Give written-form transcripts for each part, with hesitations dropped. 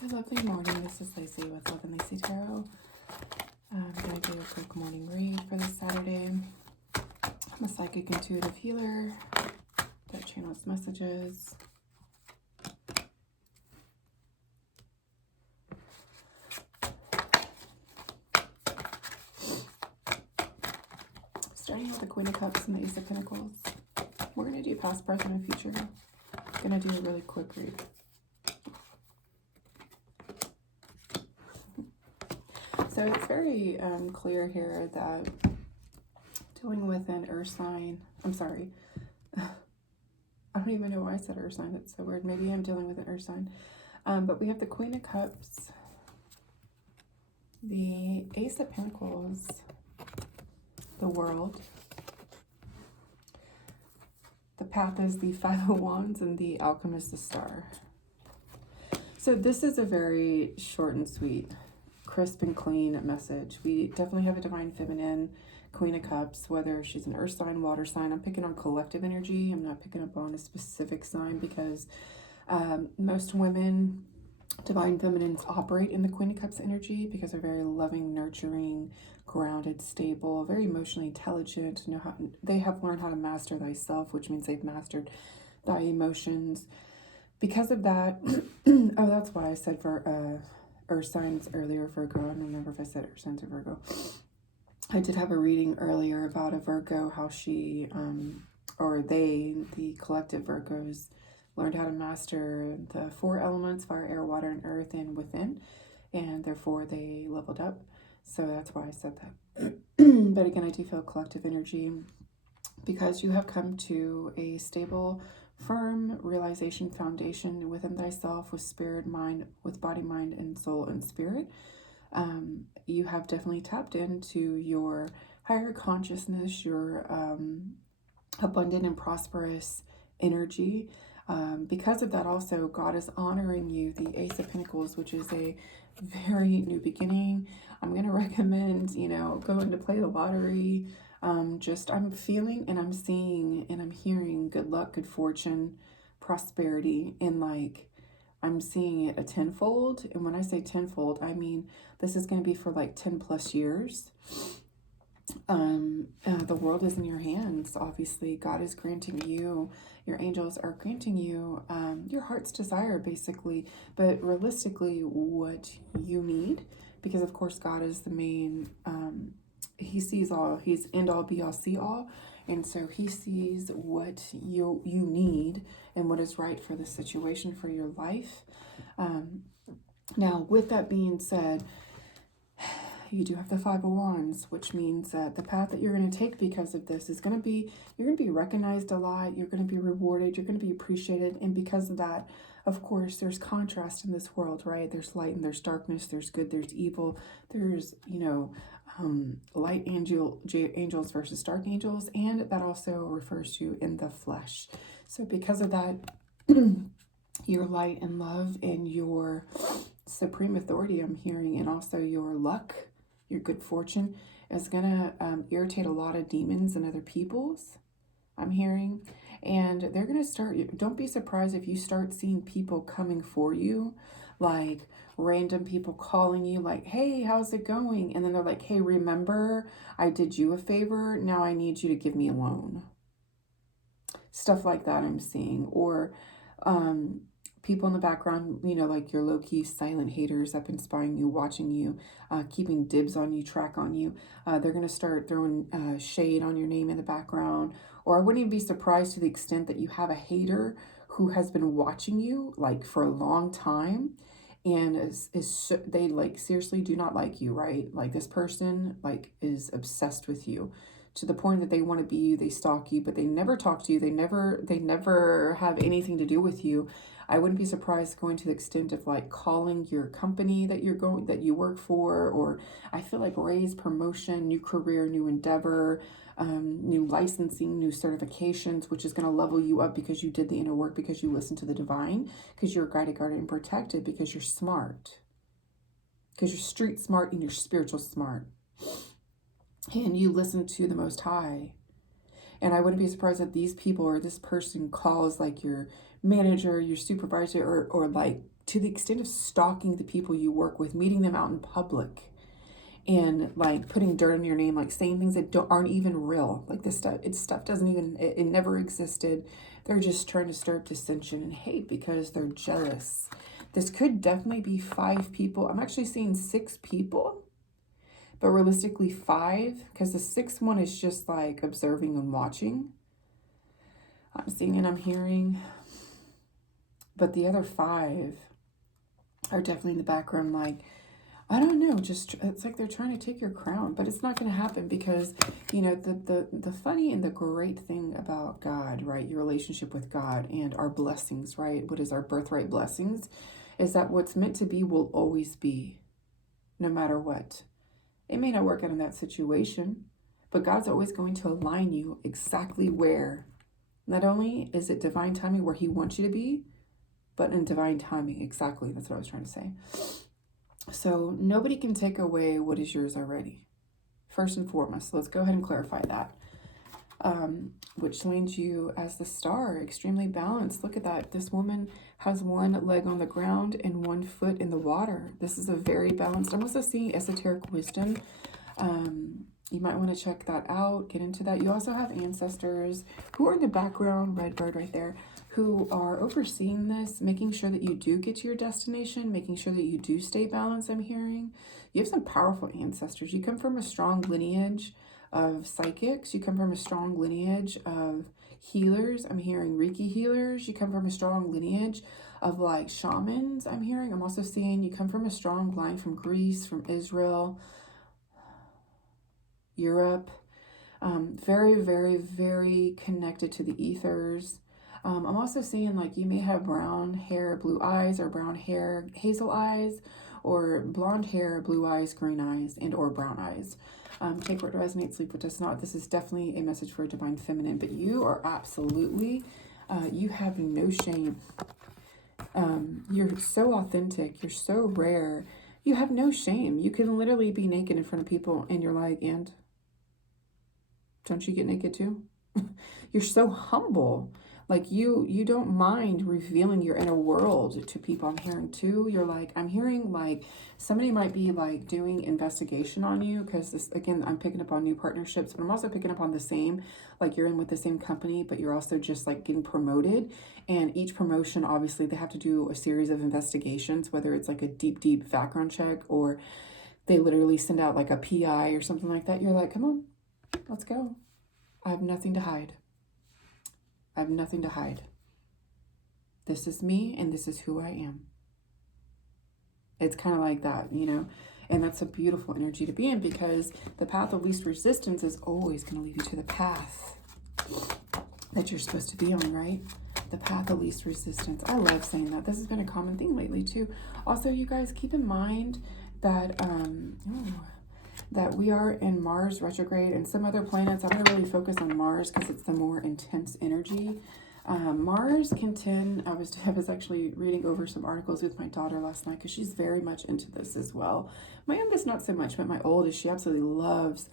Good lovely morning. This is Lacey with Love and Lacey Tarot. I'm going to do a quick morning read for this Saturday. I'm a psychic intuitive healer that channels messages. Starting with the Queen of Cups and the Ace of Pentacles. We're going to do past, present, and future. I'm going to do a really quick read. So it's very clear here that dealing with an earth sign, I'm sorry, I don't even know why I said earth sign, that's so weird. Maybe I'm dealing with an earth sign. But we have the Queen of Cups, the Ace of Pentacles, the World. The Path is the Five of Wands, and the Alchemist, the Star. So this is a very short and sweet, crisp and clean message. We definitely have a Divine Feminine Queen of Cups, whether she's an earth sign, water sign. I'm picking on collective energy. I'm not picking up on a specific sign because most women, Divine Feminines, operate in the Queen of Cups energy because they're very loving, nurturing, grounded, stable, very emotionally intelligent. They have learned how to master thyself, which means they've mastered thy emotions. Because of that, oh, that's why I said for earth signs earlier, Virgo. I don't remember if I said earth signs or Virgo. I did have a reading earlier about a Virgo, how she, or they, the collective Virgos, learned how to master the four elements, fire, air, water, and earth, and within, and therefore they leveled up. So that's why I said that. But again, I do feel collective energy because you have come to a stable, firm realization foundation within thyself, with spirit, mind, with body, mind, and soul and spirit. You have definitely tapped into your higher consciousness, your abundant and prosperous energy. Because of that, also, God is honoring you, the Ace of Pentacles, which is a very new beginning. I'm going to recommend, going to play the lottery. I'm feeling and I'm seeing and I'm hearing good luck, good fortune, prosperity, and I'm seeing it a tenfold. And when I say tenfold, I mean this is going to be for 10 plus years. The world is in your hands. Obviously, God is granting you, your angels are granting you your heart's desire, basically, but realistically what you need, because of course God is the main, he sees all, he's end all, be all, see all, and so he sees what you need and what is right for the situation, for your life. Now, with that being said, you do have the Five of Wands, which means that the path that you're going to take because of this is going to be, you're going to be recognized a lot, you're going to be rewarded, you're going to be appreciated, and because of that, of course, there's contrast in this world, right? There's light and there's darkness, there's good, there's evil, there's, light angels versus dark angels, and that also refers to in the flesh. So because of that, your light and love and your supreme authority, I'm hearing, and also your luck, your good fortune, is going to irritate a lot of demons and other peoples, I'm hearing. And they're going to start, don't be surprised if you start seeing people coming for you, like random people calling you like, hey, how's it going? And then they're like, hey, remember I did you a favor? Now I need you to give me a loan. Stuff like that I'm seeing. Or people in the background, like your low-key silent haters that have been spying you, watching you, keeping dibs on you, track on you. They're going to start throwing shade on your name in the background. Or I wouldn't even be surprised to the extent that you have a hater who has been watching you for a long time, and they seriously do not like you, right? This person is obsessed with you to the point that they want to be you, they stalk you, but they never talk to you, they never have anything to do with you. I wouldn't be surprised going to the extent of calling your company that you work for, or I feel raise, promotion, new career, new endeavor, new licensing, new certifications, which is going to level you up because you did the inner work, because you listened to the divine, because you're guided, guarded, and protected, because you're smart, because you're street smart and you're spiritual smart, and you listen to the Most High. And I wouldn't be surprised that these people or this person calls your manager, your supervisor, or to the extent of stalking the people you work with, meeting them out in public, and like putting dirt on your name, like saying things that aren't even real. Like this stuff doesn't even, it never existed. They're just trying to stir up dissension and hate because they're jealous. This could definitely be 5 people. I'm actually seeing 6 people, but realistically 5, because the 6th one is just like observing and watching. I'm seeing and I'm hearing. But the other 5 are definitely in the background, like, I don't know, just, it's like they're trying to take your crown, but it's not going to happen because, you know, the funny and the great thing about God, right, your relationship with God and our blessings, right, what is our birthright blessings, is that what's meant to be will always be, no matter what. It may not work out in that situation, but God's always going to align you exactly where. Not only is it divine timing where he wants you to be, but in divine timing, exactly, that's what I was trying to say. So nobody can take away what is yours already. First and foremost, let's go ahead and clarify that. Which lands you as the star, extremely balanced. Look at that. This woman has 1 leg on the ground and 1 foot in the water. This is a very balanced. I'm also seeing esoteric wisdom. You might want to check that out, get into that. You also have ancestors who are in the background, red bird right there, who are overseeing this, making sure that you do get to your destination, making sure that you do stay balanced, I'm hearing. You have some powerful ancestors. You come from a strong lineage of psychics. You come from a strong lineage of healers. I'm hearing Reiki healers. You come from a strong lineage of like shamans, I'm hearing. I'm also seeing you come from a strong line from Greece, from Israel, Europe. Very, very, very connected to the ethers. I'm also seeing like you may have brown hair, blue eyes, or brown hair, hazel eyes, or blonde hair, blue eyes, green eyes, and or brown eyes. Take what resonates, leave what does not. This is definitely a message for a divine feminine, but you are absolutely, you have no shame. You're so authentic. You're so rare. You have no shame. You can literally be naked in front of people and you're like, and don't you get naked too? You're so humble. Like you don't mind revealing your inner world to people. I'm hearing too. You're like, I'm hearing like somebody might be like doing investigation on you because this, again, I'm picking up on new partnerships, but I'm also picking up on the same, like you're in with the same company, but you're also just like getting promoted. And each promotion, obviously they have to do a series of investigations, whether it's like a deep, deep background check or they literally send out like a PI or something like that. You're like, come on, let's go. I have nothing to hide. I have nothing to hide. This is me and this is who I am. It's kind of like that, you know, and that's a beautiful energy to be in because the path of least resistance is always going to lead you to the path that you're supposed to be on, right? The path of least resistance. I love saying that. This has been a common thing lately too. Also, you guys keep in mind that, that we are in Mars retrograde and some other planets. I'm going to really focus on Mars because it's the more intense energy. Mars can tend, I was actually reading over some articles with my daughter last night because she's very much into this as well. My youngest not so much, but my oldest, she absolutely loves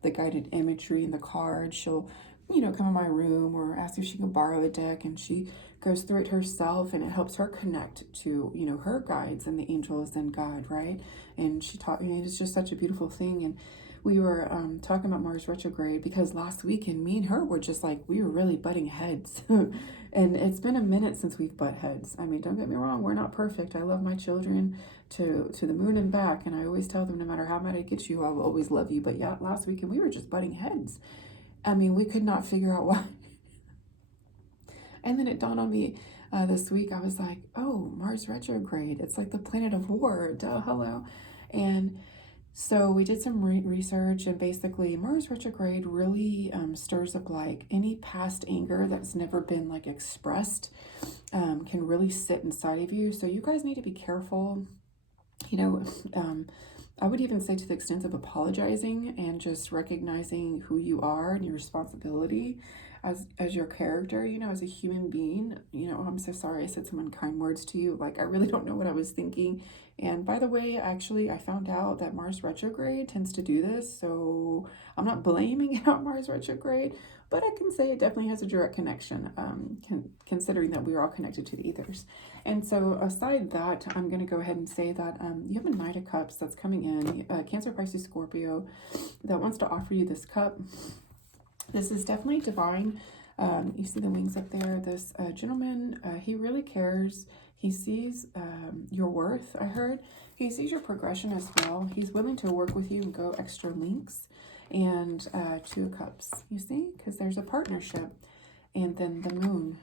the guided imagery and the cards. She'll, you know, come in my room or ask if she can borrow a deck, and she goes through it herself, and it helps her connect to, you know, her guides and the angels and God, right? And she taught me, it's just such a beautiful thing. And we were talking about Mars retrograde because last weekend me and her were just like, we were really butting heads. And it's been a minute since we've butt heads. I mean, don't get me wrong, we're not perfect. I love my children to the moon and back, and I always tell them no matter how mad I get you, I will always love you. But yeah, last weekend we were just butting heads. I mean, we could not figure out why. And then it dawned on me this week, I was like, oh, Mars retrograde. It's like the planet of war. Duh, hello. And so we did some research, and basically Mars retrograde really stirs up like any past anger that's never been like expressed can really sit inside of you. So you guys need to be careful. You know, I would even say to the extent of apologizing and just recognizing who you are and your responsibility. as your character, you know, as a human being. You know, I'm so sorry I said some unkind words to you. Like, I really don't know what I was thinking. And by the way, actually, I found out that Mars retrograde tends to do this. So I'm not blaming it on Mars retrograde, but I can say it definitely has a direct connection, considering that we are all connected to the ethers. And so aside that, I'm going to go ahead and say that you have a Knight of Cups that's coming in, Cancer, Pisces, Scorpio, that wants to offer you this cup. This is definitely divine. You see the wings up there. This gentleman, he really cares. He sees your worth, I heard. He sees your progression as well. He's willing to work with you and go extra lengths. And Two of Cups, you see? Because there's a partnership. And then the moon.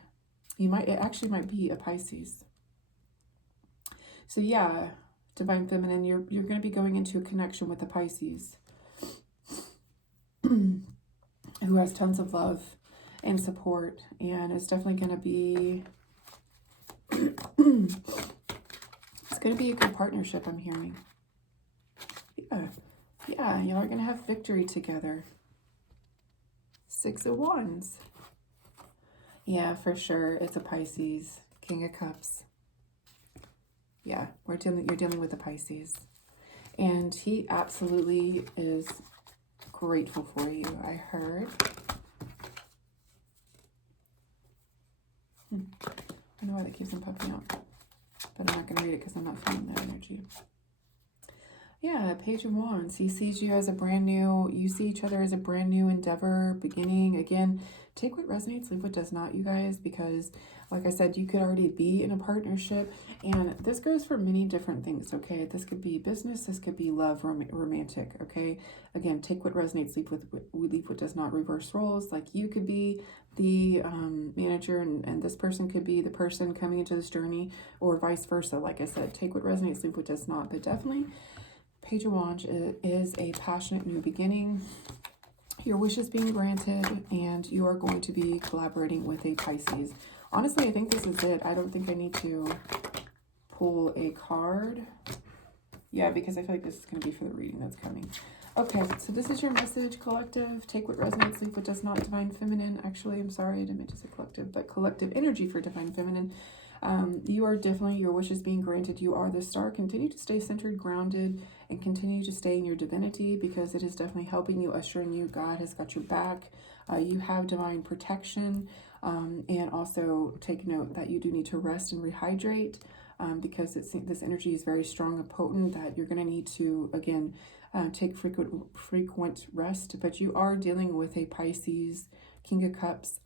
It actually might be a Pisces. So yeah, divine feminine, you're going to be going into a connection with the Pisces who has tons of love and support, and it's definitely going to be it's going to be a good partnership, I'm hearing. Yeah, y'all are going to have victory together. 6 of Wands. Yeah, for sure, it's a Pisces. King of Cups. Yeah, you're dealing with a Pisces, and he absolutely is grateful for you, I heard. I don't know why that keeps on popping out, but I'm not going to read it because I'm not feeling that energy. Yeah, Page of Wands. He sees you as a brand new, you see each other as a brand new endeavor, beginning. Again, take what resonates, leave what does not, you guys, because like I said, you could already be in a partnership, and this goes for many different things, okay? This could be business, this could be love, romantic, okay? Again, take what resonates, leave what does not, reverse roles. Like, you could be the manager, and this person could be the person coming into this journey, or vice versa. Like I said, take what resonates, leave what does not, but definitely Page of Wands is a passionate new beginning. Your wish is being granted, and you are going to be collaborating with a Pisces. Honestly, I think this is it. I don't think I need to pull a card. Yeah, because I feel like this is going to be for the reading that's coming. Okay, so this is your message, collective. Take what resonates, leave what does not, divine feminine. Actually, I'm sorry, I didn't mean to say collective, but collective energy for divine feminine. You are definitely, your wish is being granted. You are the star. Continue to stay centered, grounded, and continue to stay in your divinity, because it is definitely helping you, assuring you God has got your back. You have divine protection, and also take note that you do need to rest and rehydrate, because this energy is very strong and potent, that you're going to need to, again, take frequent rest. But you are dealing with a Pisces, King of Cups,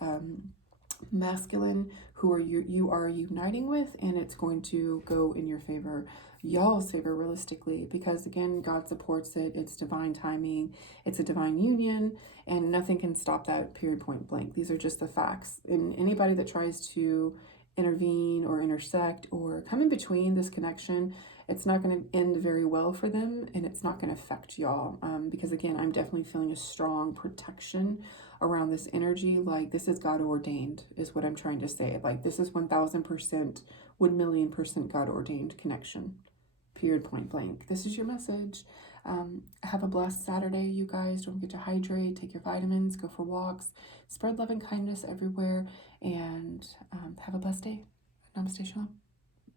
masculine, who are you are uniting with, and it's going to go in your favor, y'all's favor, realistically, because again, God supports it. It's divine timing, it's a divine union, and nothing can stop that, period, point blank. These are just the facts, and anybody that tries to intervene or intersect or come in between this connection, it's not going to end very well for them, and it's not going to affect y'all, because again, I'm definitely feeling a strong protection around this energy. Like, this is God ordained, is what I'm trying to say. Like, this is 1000%, 1,000,000% God ordained connection, period, point blank. This is your message. Have a blessed Saturday, you guys. Don't forget to hydrate, take your vitamins, go for walks, spread love and kindness everywhere, and have a blessed day. Namaste, Shalom.